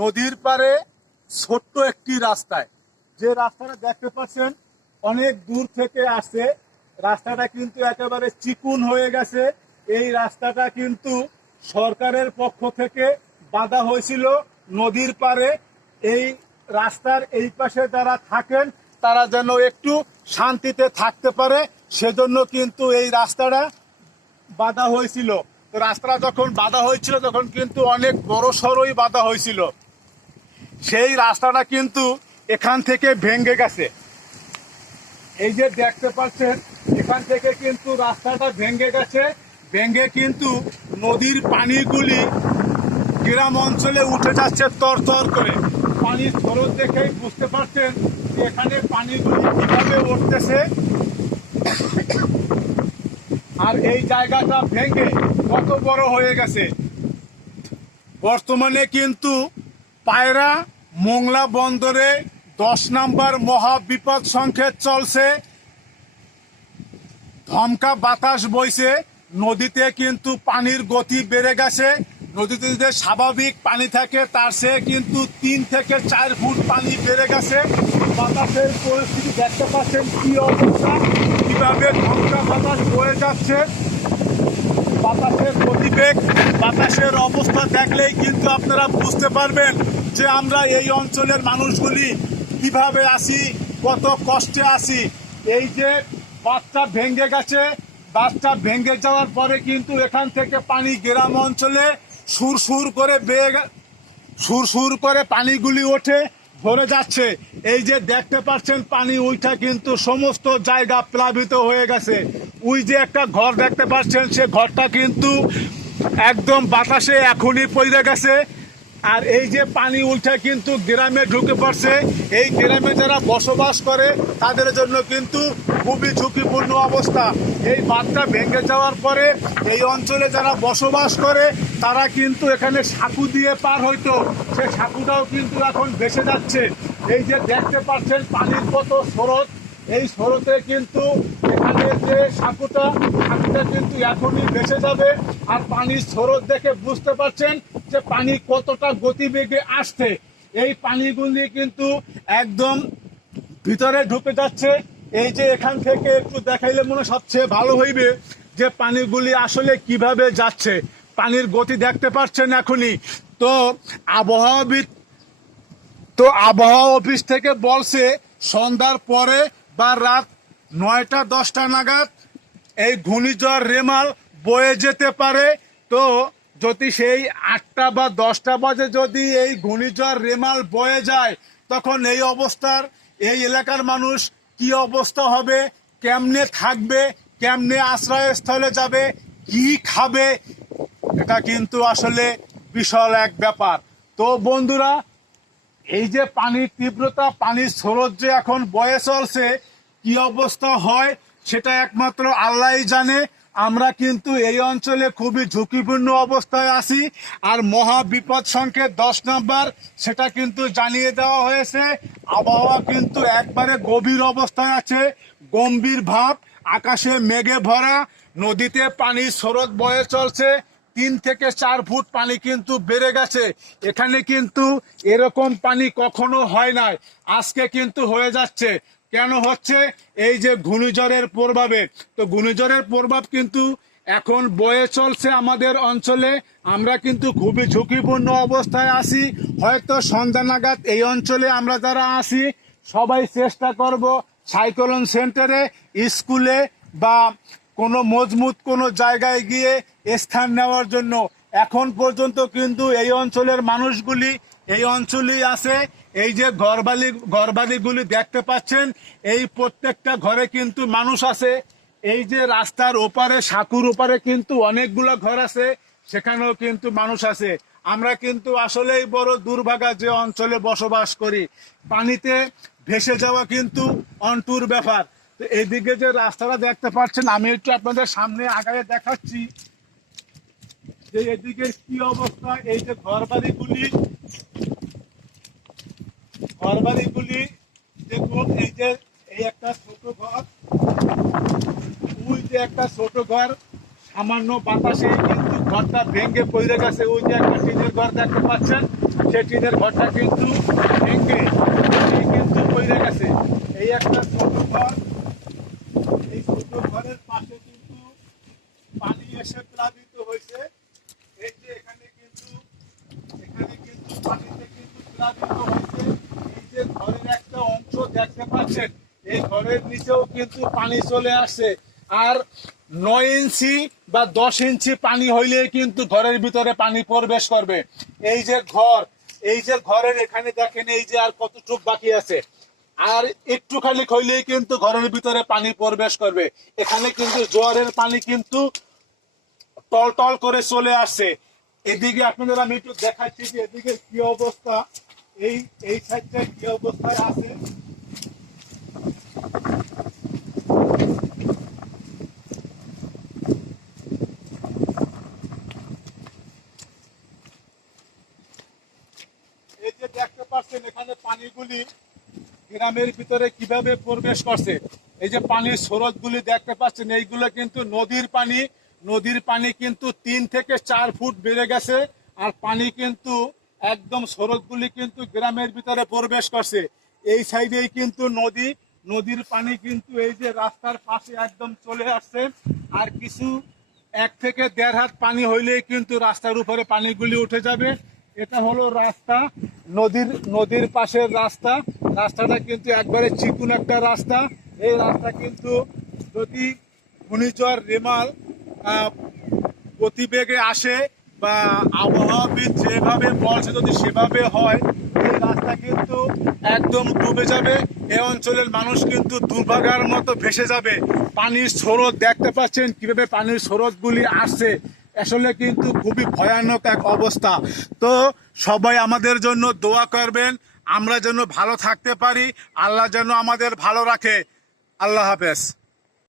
নদীর পারে ছোট্ট একটি রাস্তায়। যে রাস্তাটা দেখতে পাচ্ছেন, অনেক দূর থেকে আসছে। রাস্তাটা কিন্তু একেবারে চিকুন হয়ে গেছে। এই রাস্তাটা কিন্তু সরকারের পক্ষ থেকে বাধা হয়েছিল নদীর পারে এই রাস্তার এই পাশে যারা থাকেন, তারা যেন একটু শান্তিতে থাকতে পারে। সেজন্য কিন্তু এই রাস্তাটা বাধা হয়েছিল। রাস্তাটা যখন বাধা হয়েছিল, তখন কিন্তু অনেক বড় সড়ই বাধা হয়েছিল। সেই রাস্তাটা কিন্তু এখান থেকে ভেঙে গেছে। এই যে দেখতে পাচ্ছেন, এখান থেকে কিন্তু রাস্তাটা ভেঙে গেছে। ভেঙে কিন্তু নদীর পানিগুলি গ্রাম অঞ্চলে উঠে যাচ্ছে তর তর করে। পানির স্রোত দেখেই বুঝতে পারছেন এখানে পানিগুলি কীভাবে উঠতেছে। আর এই জায়গাটা ভেঙে কত বড় হয়ে গেছে। বর্তমানে কিন্তু পায়রা মোংলা বন্দরে দশ নাম্বার মহা বিপদ সংকেত চলছে। ধমকা বাতাস বইছে। নদীতে কিন্তু পানির গতি বেড়ে গেছে। নদীতে যে স্বাভাবিক পানি থাকে, তার সে কিন্তু তিন থেকে চার ফুট পানি বেড়ে গেছে। বাতাসের পরিস্থিতি দেখতে পাচ্ছেন কি অবস্থা? কীভাবে ধমকা বাতাস বয়ে যাচ্ছে? বাতাসের গতিবেগ, বাতাসের অবস্থা দেখলেই কিন্তু আপনারা বুঝতে পারবেন যে আমরা এই অঞ্চলের মানুষগুলি কীভাবে আসি কত কষ্টে আসি এই যে বাচ্চা ভেঙে গেছে বাচ্চা ভেঙে যাওয়ার পরে কিন্তু এখান থেকে পানি গ্রাম অঞ্চলে সুর সুর করে বেয়ে সুর সুর করে পানিগুলি ওঠে, ভরে যাচ্ছে। এই যে দেখতে পাচ্ছেন, পানি ওইটা কিন্তু সমস্ত জায়গা প্লাবিত হয়ে গেছে। ওই যে একটা ঘর দেখতে পাচ্ছেন, সে ঘরটা কিন্তু একদম বাতাসে এখনই পড়ে গেছে। আর এই যে পানি উল্টে কিন্তু গ্রামে ঢুকে পড়ছে। এই গ্রামে যারা বসবাস করে, তাদের জন্য কিন্তু খুবই ঝুঁকিপূর্ণ অবস্থা। এই বাঁধটা ভেঙে যাওয়ার পরে এই অঞ্চলে যারা বসবাস করে, তারা কিন্তু এখানে সাঁকু দিয়ে পার হইতো। সে সাঁকুটাও কিন্তু এখন ভেসে যাচ্ছে। এই যে দেখতে পাচ্ছেন, পানির কত স্রোত। এই স্রোতে কিন্তু এখানে যে সাঁকুটা সাঁকুটা কিন্তু এখনই বেঁচে যাবে আর পানির স্রোত দেখে বুঝতে পারছেন যে পানি কতটা গতিবেগে আসছে। এই পানিগুলি কিন্তু একদম ভিতরে ঢুকে যাচ্ছে। এই যে এখান থেকে একটু দেখাইলে মনে সবচেয়ে ভালো হইবে যে পানিগুলি আসলে কীভাবে যাচ্ছে। পানির গতি দেখতে পাচ্ছেন এখনই। তো আবহাওয়াবিদ, তো আবহাওয়া অফিস থেকে বলছে সন্ধ্যার পরে বা রাত নয়টা, দশটা নাগাদ এই ঘূর্ণিঝড় রেমাল বয়ে যেতে পারে। তো যদি সেই আটটা বা দশটা বাজে যদি এই ঘূর্ণিঝড় রেমাল বয়ে যায়, তখন এই অবস্থার, এই এলাকার মানুষ কি অবস্থা হবে, কেমনে থাকবে, কেমনে আশ্রয়স্থলে যাবে, কি খাবে, এটা কিন্তু আসলে বিশাল এক ব্যাপার। তো বন্ধুরা এই যে পানির তীব্রতা, পানির স্রোত যে এখন বয়ে চলছে, কি অবস্থা হয় সেটা একমাত্র আল্লাহই জানে। আমরা কিন্তু এই অঞ্চলে খুবই ঝুঁকিপূর্ণ অবস্থায় আছি। আর মহা বিপদ সংকেত দশ নাম্বার, সেটা কিন্তু জানিয়ে দেওয়া হয়েছে। আবহাওয়া কিন্তু একবারে গভীর অবস্থায় আছে, গম্ভীর ভাব, আকাশে মেঘে ভরা, নদীতে পানির স্রোত বয়ে চলছে। তিন থেকে চার ফুট পানি কিন্তু বেড়ে গেছে। এখানে কিন্তু এরকম পানি কখনো হয় নাই। আজকে কিন্তু হয়ে যাচ্ছে। কেন হচ্ছে? এই যে ঘূর্ণিঝড়ের প্রভাবে। তো ঘূর্ণিঝড়ের প্রভাব কিন্তু এখন বয়ে চলছে আমাদের অঞ্চলে। আমরা কিন্তু খুবই ঝুঁকিপূর্ণ অবস্থায় আছি। হয়তো সন্ধ্যা নাগাদ এই অঞ্চলে আমরা যারা আছি, সবাই চেষ্টা করব সাইক্লোন সেন্টারে, স্কুলে বা কোনো মজবুত কোনো জায়গায় গিয়ে স্থান নেওয়ার জন্য। এখন পর্যন্ত কিন্তু এই অঞ্চলের মানুষগুলি, এই অঞ্চলেই আছে। এই যে ঘরবালি, ঘরবালিগুলি দেখতে পাচ্ছেন, এই প্রত্যেকটা ঘরে কিন্তু মানুষ আছে। এই যে রাস্তার ওপারে, সাঁকুর ওপারে কিন্তু অনেকগুলো ঘর আছে, সেখানেও কিন্তু মানুষ আছে। আমরা কিন্তু আসলেই বড় দুর্ভাগা যে অঞ্চলে বসবাস করি। পানিতে ভেসে যাওয়া কিন্তু অন্টুর ব্যাপার। তো এইদিকে যে রাস্তাটা দেখতে পাচ্ছেন, আমি একটু আপনাদের সামনে আগায় দেখাচ্ছি যে এদিকে কি অবস্থা, এই যে ঘরবাড়িগুলি ঘরবাড়িগুলি, দেখুন, এই যে, এই একটা ছোট ঘর, ওই যে একটা ছোট ঘর, সামান্য বাতাসে কিন্তু ঘরটা ভেঙে পড়ে গেছে। ওই যে একটা টিনের ঘর দেখতে পাচ্ছেন সে টিনের ঘরটা কিন্তু ভেঙে কিন্তু পড়ে গেছে। এই একটা ছোট ঘর ঘরের পাশে কিন্তু পানি এসে প্লাবিত হয়েছে। এই যে এখানে কিন্তু এখানে কিন্তু পানিতে কিন্তু প্লাবিত এই যে ঘরের একটা অংশ দেখতে পাচ্ছেন, এই ঘরের নিচেও কিন্তু পানি চলে আসছে। আর নয় ইঞ্চি বা দশ ইঞ্চি পানি কিন্তু ঘরের ভিতরে পানি প্রবেশ করবে। এই যে ঘর, এই যে ঘরের এখানে দেখেন, এই যে আর কতটুক বাকি আছে? আর একটুখানি হইলেই কিন্তু ঘরের ভিতরে পানি প্রবেশ করবে। এখানে কিন্তু জোয়ারের পানি কিন্তু টল টল করে চলে আসছে। এদিকে আপনাদের আমি একটু দেখাচ্ছি যে এদিকে কি অবস্থা, এই এই সাইডটা কি অবস্থায় আছে? এই যে দেখতে পাচ্ছেন এখানে পানিগুলি গ্রামের ভিতরে কীভাবে প্রবেশ করছে? এই যে পানির স্রোতগুলি দেখতে পাচ্ছেন, এইগুলো কিন্তু নদীর পানি। নদীর পানি কিন্তু তিন থেকে চার ফুট বেড়ে গেছে আর পানি কিন্তু একদম স্রোতগুলি কিন্তু গ্রামের ভিতরে প্রবেশ করছে। এই সাইডেই কিন্তু নদী। নদীর পানি কিন্তু এই যে রাস্তার পাশে একদম চলে আসছে আর কিছু এক থেকে দেড় হাত পানি হইলেই কিন্তু রাস্তার উপরে পানিগুলি উঠে যাবে। এটা হলো রাস্তা নদীর নদীর পাশের রাস্তা। রাস্তাটা কিন্তু একবারে চিকুন একটা রাস্তা। এই রাস্তা কিন্তু যদি ঘূর্ণিঝড় রেমাল আহ, গতিবেগে আসে বা আবহাওয়াবিদ যেভাবে বলছে যদি সেভাবে হয় এই রাস্তা কিন্তু একদম ডুবে যাবে। এই অঞ্চলের মানুষ কিন্তু দুর্ভাগার মতো ভেসে যাবে। পানির স্রোত দেখতে পাচ্ছেন কীভাবে পানির স্রোতগুলি আসছে। আসলে কিন্তু খুবই ভয়ানক এক অবস্থা। তো সবাই আমাদের জন্য দোয়া করবেন, আমরা যেন ভালো থাকতে পারি, আল্লাহ যেন আমাদের ভালো রাখে। আল্লাহ হাফেজ।